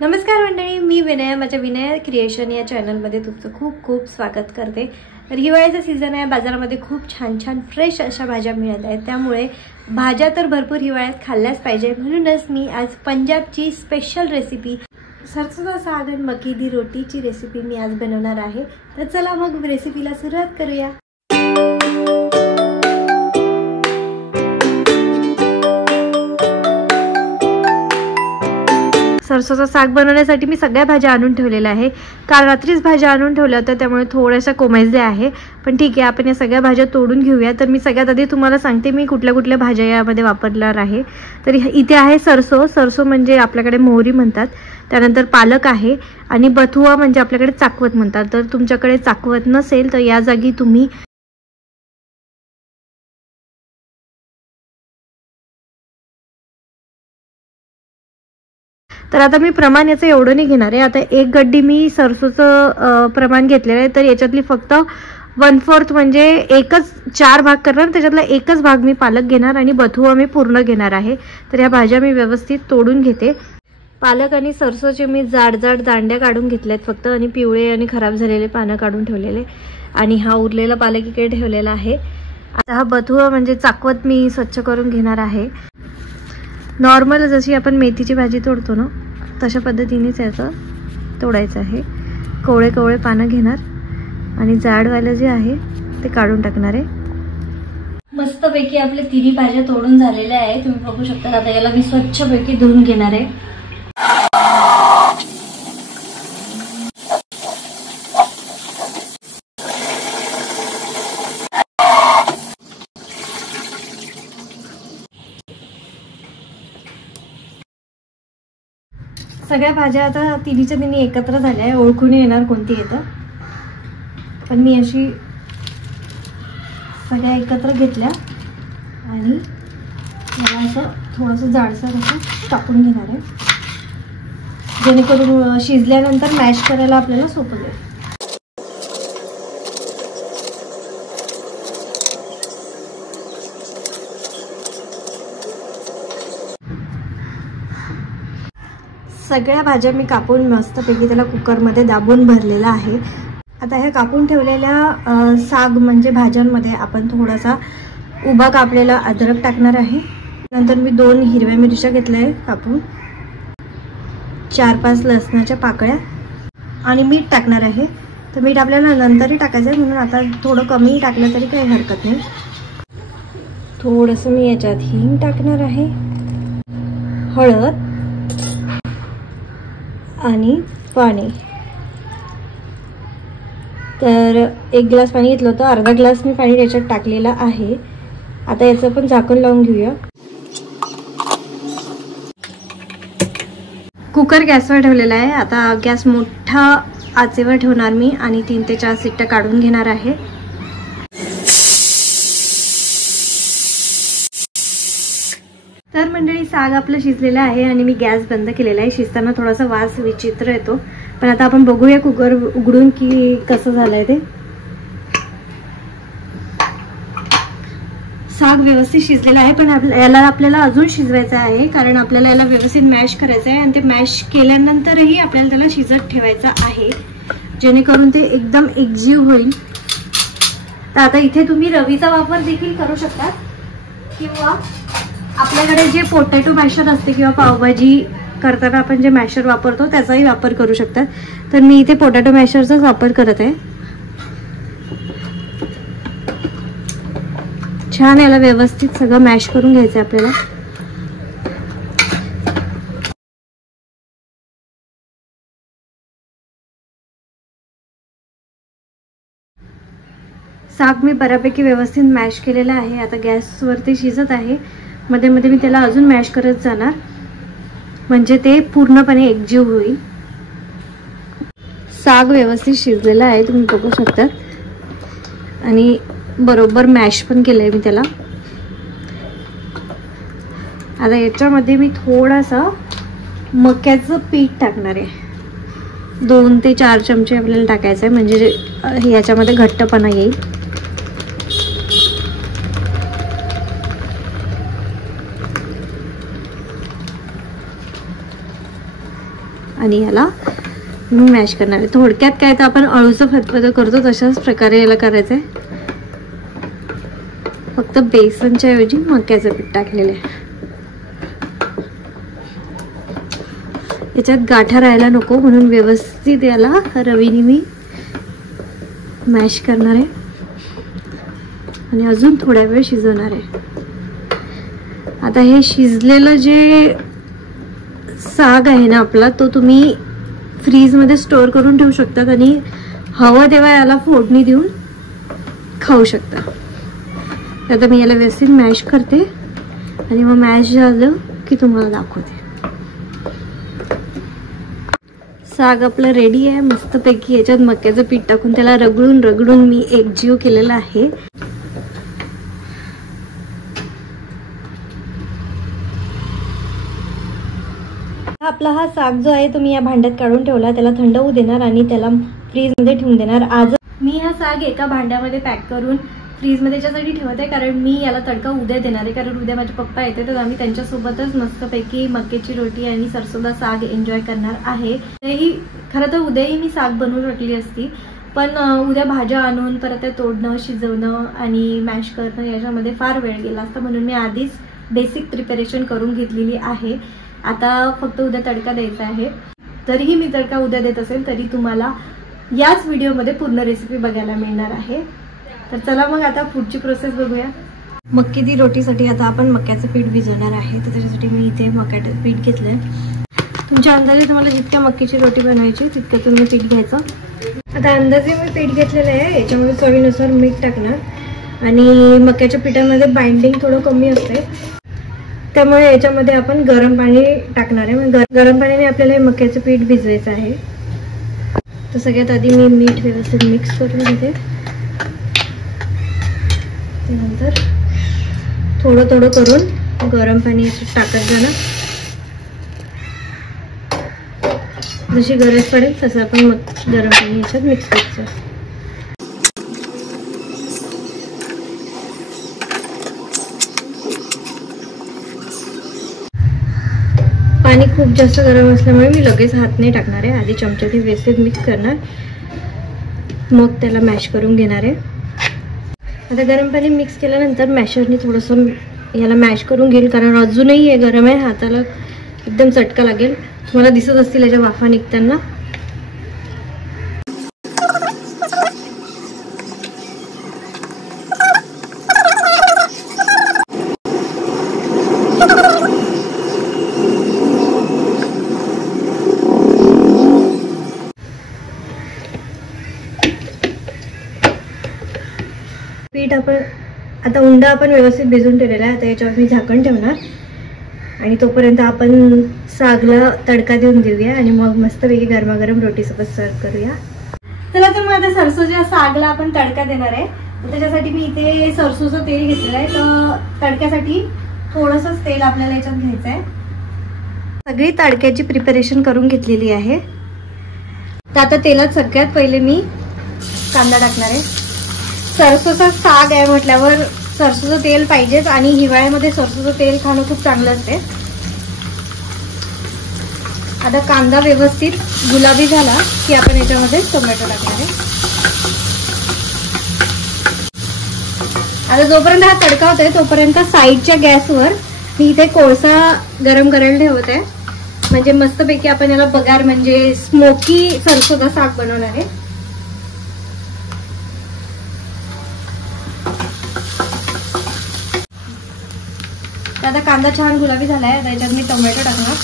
नमस्कार मंडळी, मी विनया, माझ्या विनया क्रिएशन या चॅनलमध्ये तुमचं खूप खूप स्वागत करते। तर हिवाळ्याचा सीझन आहे, बाजारामध्ये खूप छान छान फ्रेश अशा भाज्या मिळत आहेत, त्यामुळे भाज्या तर भरपूर हिवाळ्यात खाल्ल्याच पाहिजे। म्हणूनच मी आज पंजाबची स्पेशल रेसिपी सरसों का साग आणि मक्की दी रोटीची रेसिपी मी आज बनवणार आहे। तर चला मग रेसिपीला सुरुवात करूया। सरसोचा साग बनवण्यासाठी मी सगळ्या भाज्या आणून ठेवलेल्या आहे। काल रात्रीच भाज्या आणून ठेवल्या होत्या, त्यामुळे थोड्याशा कोमेजल्या आहे, पण ठीक आहे, आपण या सगळ्या भाज्या तोडून घेऊया। तर मी सगळ्यात आधी तुम्हाला सांगते मी कुठल्या कुठल्या भाज्या यामध्ये वापरणार आहे। तर इथे आहे सरसो म्हणजे आपल्याकडे मोहरी म्हणतात, त्यानंतर पालक आहे आणि बथुआ म्हणजे आपल्याकडे चाकवत म्हणतात। तर तुमच्याकडे चाकवत नसेल तर या जागी तुम्ही तर आता मी प्रमाण याचं एवढं नाही घेणार आहे। आता एक गड्डी मी सरसोचं प्रमाण घेतलेलं आहे, तर याच्यातली फक्त 1/4 म्हणजे एकच 4 भाग करणार, त्याच्यातला एकच भाग मी पालक घेणार आणि बथुआ मी पूर्ण घेणार आहे। तर या भाज्या मी व्यवस्थित तोडून घेते। पालक आणि सरसोचे मी जाड जाड दांड्या काढून घेतल्यात फक्त, आणि पिवळे आणि खराब झालेले पानं काढून ठेवलेले, आणि हा उरलेला पालक इकडे ठेवलेला आहे। आता हा बथुआ म्हणजे चाकवत मी स्वच्छ करून घेणार आहे। नॉर्मल जशी आपण मेथीची भाजी तोडतो ना, तशा पद्धतीनेच याचं तोडायचं आहे। कोवळे कोवळे पानं घेणार आणि जाडवालं जे आहे ते काढून टाकणार आहे। मस्तपैकी आपले तिन्ही भाज्या तोडून झालेल्या आहे, तुम्ही बघू शकता। आता याला मी स्वच्छपैकी धुवून घेणार आहे। सगळ्या भाज्या आता तिन्हीच्या तिन्ही एकत्र झाल्या आहे, ओळखून येणार कोणती येतं, पण मी अशी सगळ्या एकत्र घेतल्या आणि मला असं थोडंसं जाडसर असं टाकून घेणार आहे, जेणेकरून शिजल्यानंतर मॅश करायला आपल्याला सोपं जाईल। सगळ्या भाज्या मी कापून मस्तपैकी त्याला कुकरमध्ये दाबून भरलेला आहे। आता ह्या कापून ठेवलेल्या साग म्हणजे भाज्यांमध्ये आपण थोडासा उभा कापलेला अद्रक टाकणार आहे। नंतर मी 2 हिरव्या मिरच्या घेतल्या आहे कापून, 4-5 लसणाच्या पाकळ्या आणि मीठ टाकणार आहे। तर मीठ आपल्याला नंतरही टाकायचं आहे, म्हणून आता थोडं कमी टाकलं तरी काही हरकत नाही। थोडंसं मी याच्यात हिंग टाकणार आहे, हळद आणि पाणी। तर 1 ग्लास पाणी घेतलं होतं, अर्धा ग्लास मी पाणी याच्यात टाकलेलं आहे। आता याचं पण झाकण लावून घेऊया। कुकर गॅसवर ठेवलेला आहे। आता गॅस मोठा आचेवर ठेवणार मी आणि 3 ते 4 शिट्ट्या काढून घेणार आहे। तर मंडळी, साग आपलं शिजलेलं आहे आणि मी गॅस बंद केलेला आहे। शिजताना थोडासा वास विचित्र येतो, पण आता आपण बघूया कुकर उघडून की कसं झालंय ते। साग व्यवस्थित शिजलेला आहे, पण याला आपल्याला अजून शिजवायचं आहे, कारण आपल्याला याला व्यवस्थित मॅश करायचं आहे आणि ते मॅश केल्यानंतरही आपल्याला त्याला शिजत ठेवायचं आहे, जेणेकरून ते एकदम एकजीव होईल। तर आता इथे तुम्ही रवीचा वापर देखील करू शकता, किंवा आपल्याकडे जे पोटॅटो मॅशर असते किंवा पावभाजी करताना आपण जे मॅशर वापरतो त्याचाही वापर करू शकतात। तर मी इथे पोटॅटो मॅशरचाच वापर करत आहे। छान याला व्यवस्थित सगळं मॅश करून घ्यायचं आपल्याला। साग मी बऱ्यापैकी व्यवस्थित मॅश केलेला आहे। आता गॅसवरती शिजत आहे, मध्ये मध्ये मी त्याला अजून मॅश करत जाणार, म्हणजे ते पूर्णपणे एकजीव होईल। साग व्यवस्थित शिजलेला आहे, तुम्ही बघू शकता, आणि बरोबर मॅश पण केलंय मी त्याला। आता याच्यामध्ये मी थोडासा मक्याचं पीठ टाकणार आहे, 2 ते 4 चमचे आपल्याला टाकायचं आहे, म्हणजे याच्यामध्ये घट्टपणा येईल। आणि याला मी मॅश करणार आहे. थोडक्यात काय तर आपण अळूचं फतफद करतो तशाच प्रकारे याला करायचं आहे, फक्त बेसनच्या ऐवजी मक्याचं पीठ टाकलेलं आहे. याच्यात गाठा राहायला नको म्हणून व्यवस्थित याला रवीने मी मॅश करणार आहे आणि अजून थोड्या वेळ शिजवणार आहे. आता हे शिजलेलं जे साग आहे ना आपला, तो तुम्ही फ्रीजमध्ये स्टोअर करून ठेवू शकतात आणि हवं तेव्हा याला फोडणी देऊन खाऊ शकता. आता मी याला व्यवस्थित मॅश करते आणि मग मॅश झालं की तुम्हाला दाखवते. साग आपलं रेडी आहे मस्तपैकी. याच्यात मक्याचं पीठ टाकून त्याला रगडून रगडून मी एकजीव केलेला आहे. आपला हा साग जो आहे तो मी या भांड्यात काढून ठेवला, त्याला थंड होऊ देणार आणि त्याला फ्रीजमध्ये ठेवून देणार. आज मी हा साग एका भांड्यामध्ये पॅक करून फ्रीजमध्ये याच्यासाठी ठेवत आहे, कारण मी याला तडका उद्या देणार आहे. कारण उद्या माझे पप्पा येते तर आम्ही त्यांच्यासोबतच मस्तपैकी मक्याची रोटी आणि सरसोदा साग एन्जॉय करणार आहे. तेही खरं तर उद्याही मी साग बनवून टाकली असती, पण उद्या भाज्या आणून परत ते तोडणं, शिजवणं आणि मॅश करणं याच्यामध्ये फार वेळ गेला असता, म्हणून मी आधीच बेसिक प्रिपरेशन करून घेतलेली आहे. आता फक्त उद्या तडका द्यायचा आहे. तरीही मी तडका उद्या देत असेल तरी तुम्हाला याच व्हिडिओमध्ये पूर्ण रेसिपी बघायला मिळणार आहे. तर चला मग आता पुढची प्रोसेस बघूया. मक्की रोटीसाठी आता आपण मक्याचं पीठ भिजवणार आहे, तर त्याच्यासाठी मी इथे मक्याचं पीठ घेतलंय. तुमच्या अंदाजे तुम्हाला जितक्या मक्कीची रोटी बनवायची तितकं तुम्ही पीठ घ्यायचं. आता अंदाजे मी पीठ घेतलेलं आहे, याच्यामध्ये चवीनुसार मीठ टाकणार आणि मक्याच्या पिठामध्ये बाइंडिंग थोडं कमी असते, त्यामुळे याच्यामध्ये आपण गरम पाणी टाकणार आहे. गरम पाण्याने आपल्याला हे मक्याचं पीठ भिजवायचं आहे. तर सगळ्यात आधी मी मीठ व्यवस्थित मिक्स करून घेते. त्यानंतर थोडं थोडं करून गरम पाणी टाकत जाणार. जशी गरज पडेल तसं आपण गरम पाणी याच्यात मिक्स करायचं. पाणी खूप जास्त गरम असल्यामुळे मी लगेच हात नाही टाकणार आहे, आधी चमच्याने व्यवस्थित मिक्स करणार, मग त्याला मॅश करून घेणार आहे. आता गरम पाणी मिक्स केल्यानंतर मॅशरने थोडंसं याला मॅश करून घेईल, कारण अजूनही हे गरम आहे, हाताला एकदम चटका लागेल. तुम्हाला दिसत असतील याच्या वाफा निघताना. पीठ आपण आता उंडा आपण व्यवस्थित भिजवून ठेवलेला आहे. आता याच्यावर मी झाकण ठेवणार आणि तोपर्यंत आपण सागला तडका देऊन देऊया आणि मग मस्तपैकी गरमागरम रोटीसोबत सर्व करूया. चला तर मग आता सरसोच्या सागला आपण तडका देणार आहे. तर त्याच्यासाठी मी इथे सरसोचं तेल घेतलेलं आहे. तर तडक्यासाठी थोडंसंच तेल आपल्याला याच्यात घ्यायचं आहे. सगळी तडक्याची प्रिपरेशन करून घेतलेली आहे. तर आता तेलात सगळ्यात पहिले मी कांदा टाकणार आहे. सरसोचा साग आहे म्हटल्यावर सरसोचं तेल पाहिजेच आणि हिवाळ्यामध्ये सरसोचं तेल खाणं खूप चांगलं असते. आता कांदा व्यवस्थित गुलाबी झाला की आपण याच्यामध्ये टोमॅटो टाकणार आहे. आता जोपर्यंत हा तडका होतोय तोपर्यंत साईडच्या गॅसवर मी इथे कोळसा गरम करायला ठेवत आहे, म्हणजे मस्तपैकी आपण याला बघार म्हणजे स्मोकी सरसोचा साग बनवणार आहे. आता कांदा छान गुलाबी झालाय. आता याच्यात मी टोमॅटो टाकणार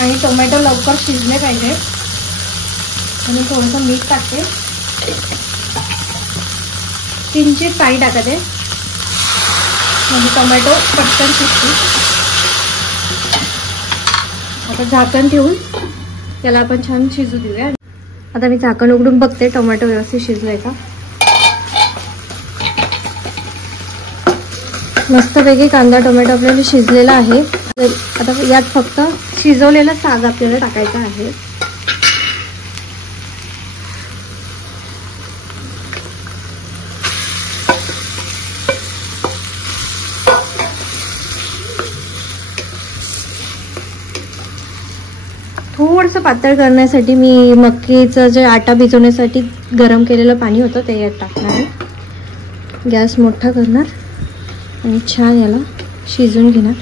आणि टोमॅटो लवकर शिजले पाहिजे म्हणून थोडंसं मीठ टाकते. किंचित पाणी टाकते म्हणजे टोमॅटो पटकन शिजते. आता झाकण ठेवून त्याला आपण छान शिजू देऊया. आता मी झाकण उघडून बघते टोमॅटो व्यवस्थित शिजलाय का. मस्तपैकी कांदा टोमॅटो आपल्याला शिजलेला आहे. आता यात फक्त शिजवलेला साग आपल्याला टाकायचा आहे. थोडंसं पातळ करण्यासाठी मी मक्कीचं जे आटा भिजवण्यासाठी गरम केलेलं पाणी होतं ते यात टाकणार आहे. गॅस मोठा करणार आणि छान याला शिजून घेणार.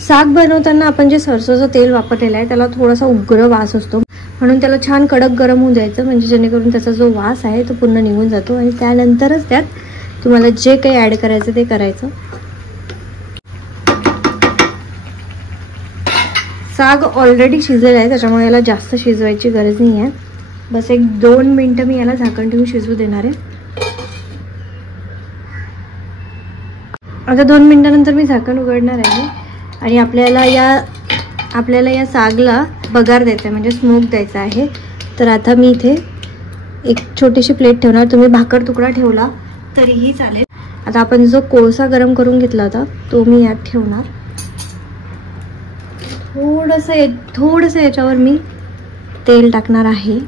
साग बनवताना आपण जे सरसोचं तेल वापरलेलं आहे त्याला थोडासा उग्र वास असतो, म्हणून त्याला छान कडक गरम होऊन द्यायचं, म्हणजे जेणेकरून त्याचा जो वास आहे तो पूर्ण निघून जातो आणि त्यानंतरच त्यात तुम्हाला जे काही ॲड करायचं ते करायचं. साग ऑलरेडी शिजलेला आहे त्याच्यामुळे याला जास्त शिजवायची गरज नाही आहे. बस 1-2 मिनटं मी याला झाकण ठेवून शिजवू देणार आहे. आता 2 मिनिटानंतर मी झाकण उघडणार आहे आणि आपल्याला या सागला बगार द्यायचा आहे, म्हणजे स्मोक द्यायचा आहे. तर आता मी इथे एक छोटीशी प्लेट ठेवणार. तुम्ही भाकर तुकडा ठेवला तरीही चालेल. आता आपण जो कोळसा गरम करून घेतला होता तो मी यात ठेवणार. थोडंसं याच्यावर मी तेल टाकणार आहे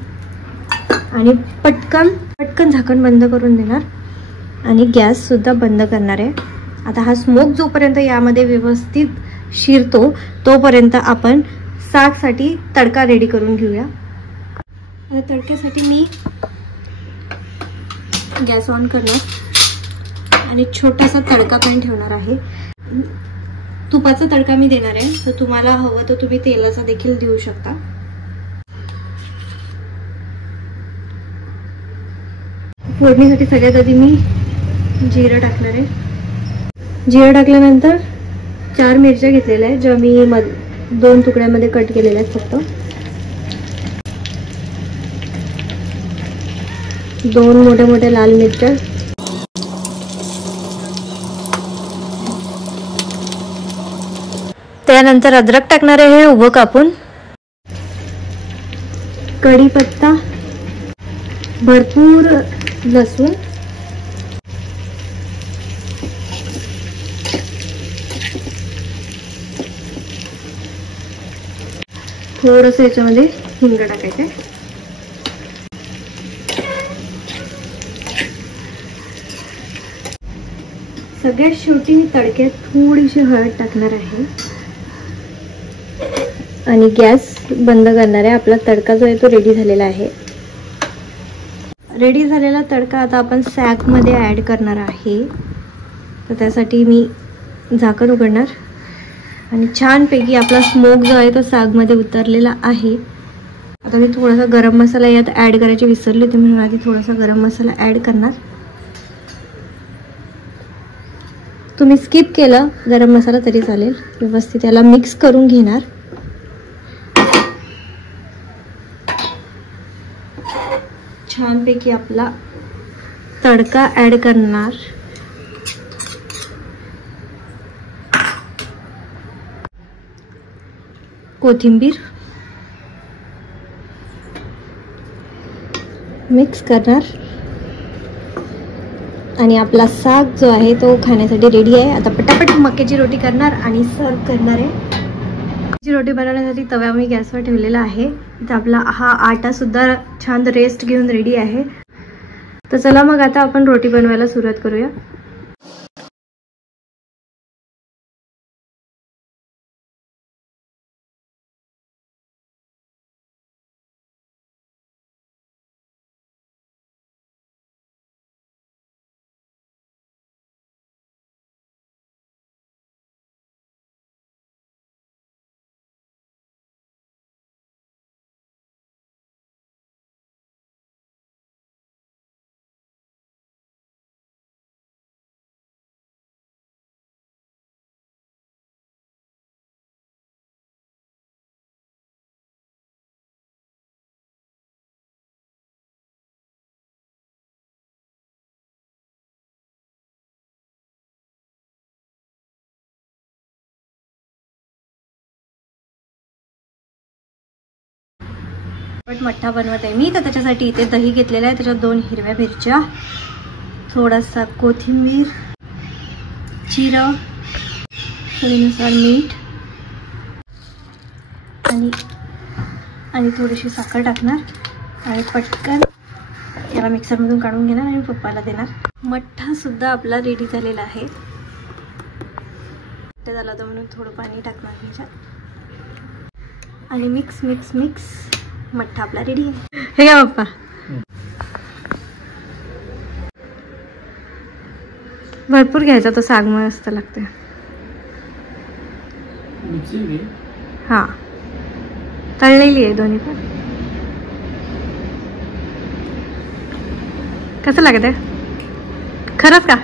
आणि पटकन झाकण बंद करून देणार आणि गॅससुद्धा बंद करणार आहे. आता हा स्मोक जोपर्यंत यामध्ये व्यवस्थित शिरतो तोपर्यंत आपण सागसाठी तडका रेडी करून घेऊया. आता तडक्यासाठी मी गॅस ऑन करणार आणि छोटासा तडका पॅन ठेवणार आहे. तुपाचा तडका मी देणार आहे, तर तुम्हाला हवं तर तुम्ही तेलाचा देखील देऊ शकता. फोडणीसाठी सगळ्यात आधी मी जिरं टाकणार आहे. जिरं टाकल्यानंतर 4 मिरच्या घेतलेल्या आहेत, ज्या मी 2 तुकड्यामध्ये कट केलेल्या आहेत. फक्त 2 मोठ्या लाल मिरच्या, त्यानंतर अद्रक टाकणार आहे उभं कापून, कढीपत्ता, भरपूर लसूण, थोडंसं याच्यामध्ये हिंग टाकायचं आहे. सगळ्यात शेवटी मी तडक्यात थोडीशी हळद टाकणार आहे आणि गॅस बंद करणार आहे. आपला तडका जो आहे तो रेडी झालेला आहे. रेडी झालेला तडका आता आपण सॅगमध्ये ॲड करणार आहे. तर त्यासाठी मी झाकण उघडणार आणि छानपैकी आपला स्मोक जो आहे तो सागमध्ये उतरलेला आहे. आता मी थोडासा गरम मसाला यात ॲड करायचे विसरले, तर मी आधी थोडासा गरम मसाला ॲड करणार. तुम्ही स्किप केलं गरम मसाला तरी चालेल. व्यवस्थित याला मिक्स करून घेणार. छानपैकी आपला तडका ॲड करणार. कोथिंबीर मिक्स करणार आणि आपला साग जो आहे तो खाण्यासाठी रेडी आहे. आता पटापट मक्याची रोटी करणार आणि सर्व करणार आहे. मक्याची रोटी बनवण्यासाठी तवा मी गॅसवर ठेवलेला आहे. इथे आपला हा आटा सुद्धा छान रेस्ट घेऊन रेडी आहे. तर चला मग आता आपण रोटी बनवायला सुरुवात करूया. मठ्ठा बनवत आहे मी. तर त्याच्यासाठी इथे दही घेतलेला आहे, त्याच्यात 2 हिरव्या मिरच्या, थोडासा कोथिंबीर, जिरं, चवीनुसार मीठ आणि थोडीशी साखर टाकणार आणि पटकन याला मिक्सरमधून काढून घेणार आणि पप्पाला देणार. मठ्ठा सुद्धा आपला रेडी झालेला आहे. झाला होता म्हणून थोडं पाणी टाकणार ह्याच्यात आणि मिक्स मिक्स मिक्स. मठ्ठा आपला रेडी आहे. हे का पप्पा? भरपूर घ्यायचा तो, साग मस्त लागते. हा तळलेली आहे दोन्ही पण. कसं लागत खरंच का?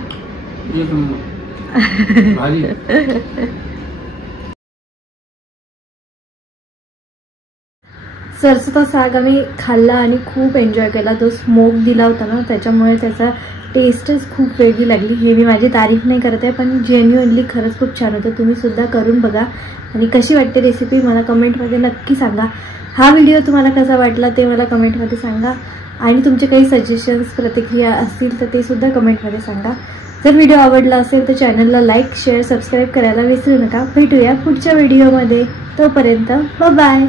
सरसोचा साग आम्ही खाल्ला आणि खूप एन्जॉय केला. तो स्मोक दिला होता ना, त्याच्यामुळे त्याचा टेस्टच खूप वेगळी लागली. हे मी माझी तारीफ नाही करत आहे, पण जेन्युअनली खरंच खूप छान होतं. तुम्ही सुद्धा करून बघा आणि कशी वाटते रेसिपी मला कमेंटमध्ये नक्की सांगा. हा व्हिडिओ तुम्हाला कसा वाटला ते मला कमेंटमध्ये सांगा आणि तुमचे काही सजेशन्स प्रतिक्रिया असतील तर ते सुद्धा कमेंटमध्ये सांगा. जर व्हिडिओ आवडला असेल तर चॅनलला लाईक शेअर सबस्क्राईब करायला विसरू नका. भेटूया पुढच्या व्हिडिओमध्ये. तोपर्यंत बाय बाय.